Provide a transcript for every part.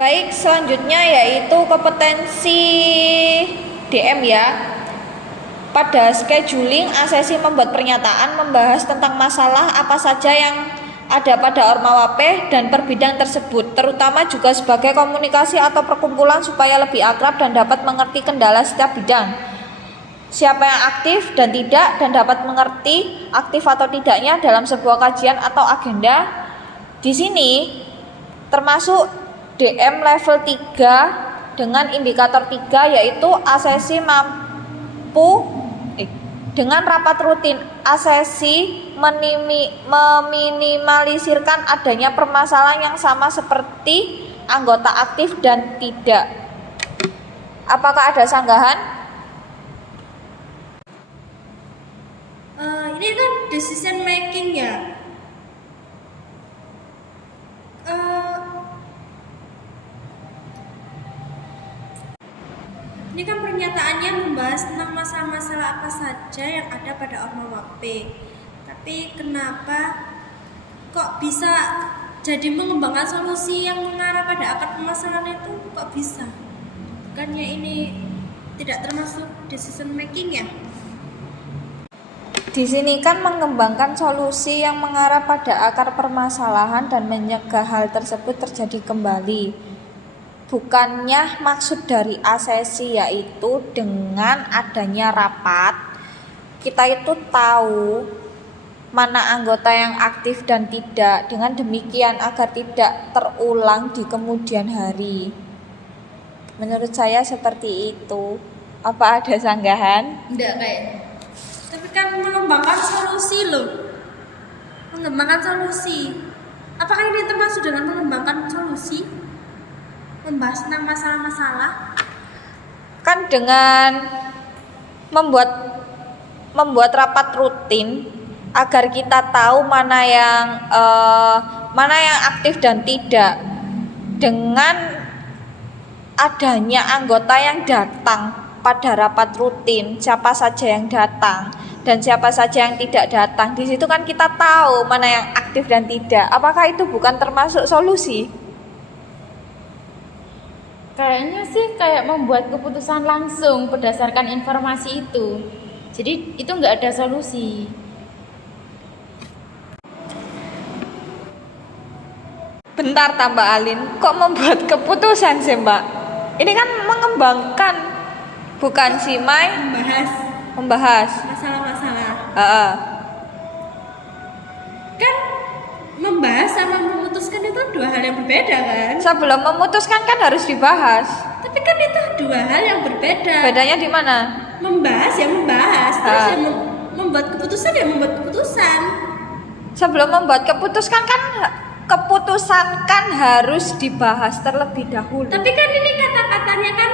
Baik, selanjutnya yaitu kompetensi DM ya. Pada scheduling, asesi membuat pernyataan membahas tentang masalah apa saja yang ada pada Ormawa P dan per bidang tersebut, terutama juga sebagai komunikasi atau perkumpulan supaya lebih akrab dan dapat mengerti kendala setiap bidang. Siapa yang aktif dan tidak dan dapat mengerti aktif atau tidaknya dalam sebuah kajian atau agenda. Di sini termasuk DM level 3 dengan indikator 3 yaitu asesi mampu dengan rapat rutin. Asesi meminimalisirkan adanya permasalahan yang sama seperti anggota aktif dan tidak. Apakah ada sanggahan? Ini kan decision making ya. Ini kan pernyataannya membahas tentang masalah-masalah apa saja yang ada pada Ormawa P. Tapi kenapa kok bisa jadi mengembangkan solusi yang mengarah pada akar permasalahan itu? Kok bisa? Bukannya ini tidak termasuk decision making ya? Di sini kan mengembangkan solusi yang mengarah pada akar permasalahan dan mencegah hal tersebut terjadi kembali. Bukannya maksud dari asesi yaitu dengan adanya rapat kita itu tahu mana anggota yang aktif dan tidak, dengan demikian agar tidak terulang di kemudian hari. Menurut saya seperti itu. Apa ada sanggahan? Enggak kayaknya. Tapi kan mengembangkan solusi loh. Mengembangkan solusi. Apakah ini termasuk dengan mengembangkan solusi? Membahas tentang masalah-masalah? Kan dengan membuat rapat rutin agar kita tahu mana yang aktif dan tidak, dengan adanya anggota yang datang pada rapat rutin, siapa saja yang datang dan siapa saja yang tidak datang. Di situ kan kita tahu mana yang aktif dan tidak. Apakah itu bukan termasuk solusi? Kayaknya sih kayak membuat keputusan langsung berdasarkan informasi itu. Jadi itu nggak ada solusi. Bentar tambah Alin, kok membuat keputusan sih Mbak? Ini kan mengembangkan, bukan sih Mai? Membahas Masalah-masalah. Kan membahas sama memutuskan itu dua hal yang berbeda kan? Sebelum memutuskan kan harus dibahas. Tapi kan itu dua hal yang berbeda. Bedanya di mana? Membahas ya membahas, terus ya membuat keputusan ya membuat keputusan. Sebelum membuat keputusan kan harus dibahas terlebih dahulu. Tapi kan ini kata-katanya kan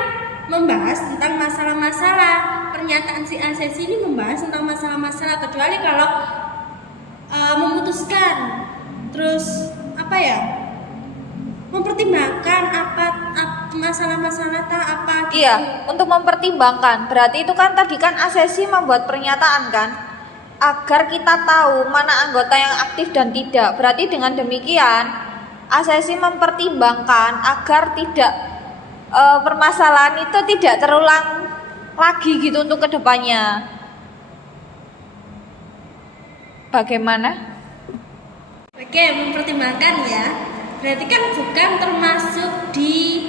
membahas tentang masalah-masalah. Pernyataan si asesi ini membahas tentang masalah-masalah, kecuali kalau memutuskan. Terus apa ya? Mempertimbangkan apa masalah-masalah apa gitu. Iya, untuk mempertimbangkan. Berarti itu kan tadi kan asesi membuat pernyataan kan, agar kita tahu mana anggota yang aktif dan tidak. Berarti dengan demikian asesi mempertimbangkan agar tidak permasalahan itu tidak terulang lagi gitu untuk kedepannya. Bagaimana? Oke, mempertimbangkan ya. Berarti kan bukan termasuk di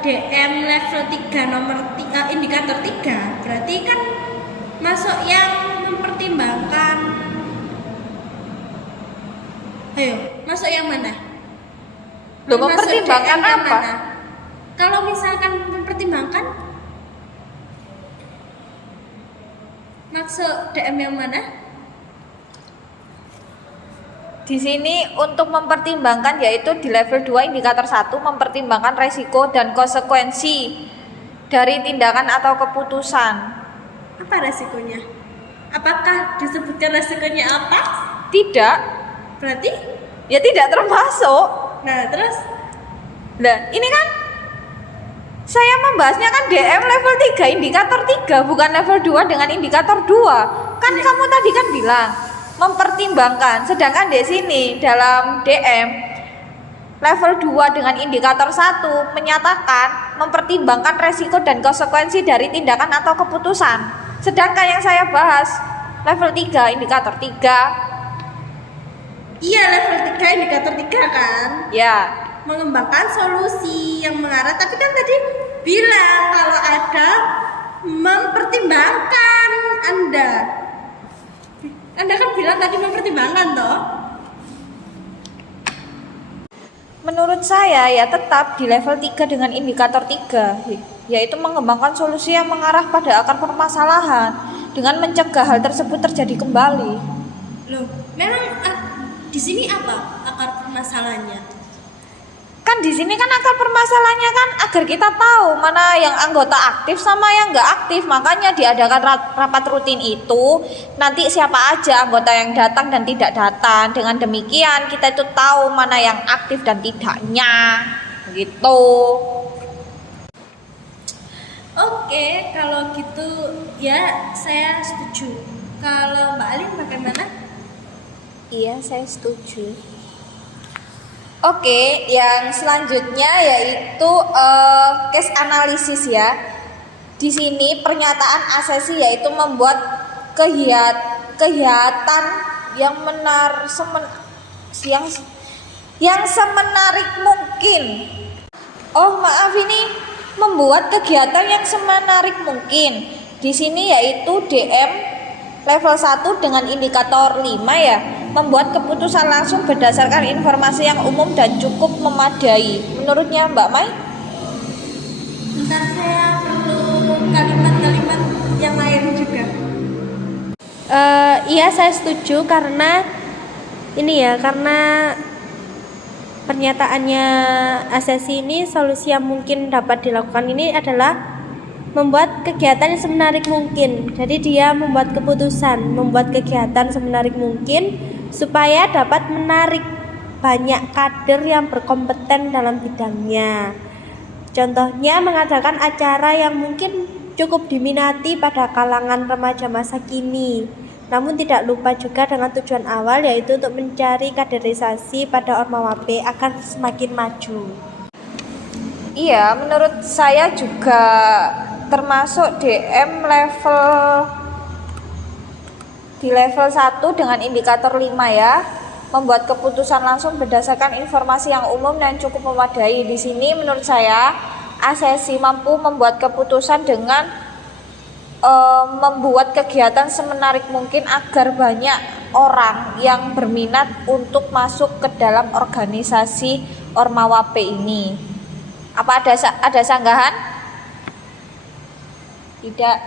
DM level 3 nomor indikator 3. Berarti kan masuk yang mempertimbangkan. Ayo, masuk yang mana? Loh, mempertimbangkan DM yang apa? mana? Kalau misalkan mempertimbangkan, maksud DM yang mana? Di sini untuk mempertimbangkan yaitu di level 2 indikator 1 mempertimbangkan resiko dan konsekuensi dari tindakan atau keputusan. Apa resikonya? Apakah disebutkan resikonya apa? Tidak, Berarti? ya tidak termasuk. Nah, terus? Nah, ini kan saya membahasnya kan DM level 3 indikator 3 bukan level 2 dengan indikator 2. Kan kamu tadi kan bilang mempertimbangkan, sedangkan di sini dalam DM level 2 dengan indikator 1 menyatakan mempertimbangkan resiko dan konsekuensi dari tindakan atau keputusan. Sedangkan yang saya bahas level 3, indikator 3. Iya, level 3 indikator 3 kan. Ya, Mengembangkan solusi yang mengarah, tapi kan tadi bilang kalau ada mempertimbangkan. Anda kan bilang tadi mempertimbangkan toh. menurut saya ya tetap di level 3 dengan indikator 3, yaitu mengembangkan solusi yang mengarah pada akar permasalahan dengan mencegah hal tersebut terjadi kembali. Loh, memang di sini apa akar permasalahannya? Kan di sini kan akar permasalahannya kan agar kita tahu mana yang anggota aktif sama yang nggak aktif. Makanya diadakan rapat rutin itu, nanti siapa aja anggota yang datang dan tidak datang. Dengan demikian kita itu tahu mana yang aktif dan tidaknya, gitu. Oke, kalau gitu ya saya setuju. Kalau Mbak Alin bagaimana? Iya, saya setuju. Oke, yang selanjutnya yaitu case analisis ya. Di sini pernyataan asesi yaitu membuat kegiatan yang semenarik mungkin. Oh, maaf, ini membuat kegiatan yang semenarik mungkin. Di sini yaitu DM level 1 dengan indikator 5 ya. Membuat keputusan langsung berdasarkan informasi yang umum dan cukup memadai. Menurutnya Mbak Mai? Bentar, saya perlu kalimat-kalimat yang lain juga. Iya, saya setuju karena pernyataannya asesi ini solusi yang mungkin dapat dilakukan ini adalah membuat kegiatan yang semenarik mungkin. Jadi dia membuat keputusan, membuat kegiatan semenarik mungkin supaya dapat menarik banyak kader yang berkompeten dalam bidangnya. Contohnya mengadakan acara yang mungkin cukup diminati pada kalangan remaja masa kini. Namun tidak lupa juga dengan tujuan awal yaitu untuk mencari kaderisasi pada Ormawa P agar semakin maju. Iya, menurut saya juga termasuk DM di level 1 dengan indikator 5 ya. Membuat keputusan langsung berdasarkan informasi yang umum dan cukup memadai. Di sini menurut saya asesi mampu membuat keputusan dengan membuat kegiatan semenarik mungkin agar banyak orang yang berminat untuk masuk ke dalam organisasi Ormawa P ini. Apa ada sanggahan? Tidak.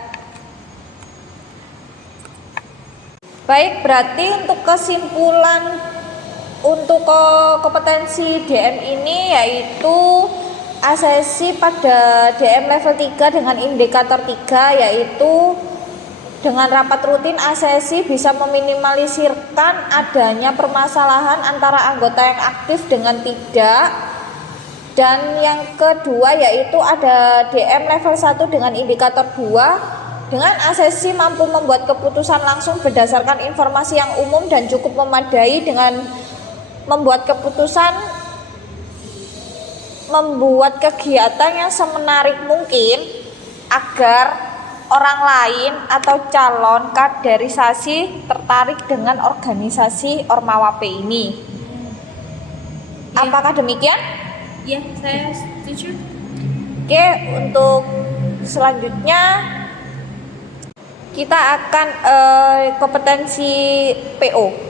Baik, berarti untuk kesimpulan untuk kompetensi DM ini yaitu asesi pada DM level 3 dengan indikator 3, yaitu dengan rapat rutin asesi bisa meminimalisirkan adanya permasalahan antara anggota yang aktif dengan tidak. Dan yang kedua yaitu ada DM level 1 dengan indikator 2. Dengan asesi mampu membuat keputusan langsung berdasarkan informasi yang umum dan cukup memadai dengan membuat kegiatan yang semenarik mungkin agar orang lain atau calon kaderisasi tertarik dengan organisasi Ormawa P ini. Ya. Apakah demikian? Ya, saya setuju. Oke, untuk selanjutnya kita akan kompetensi PO.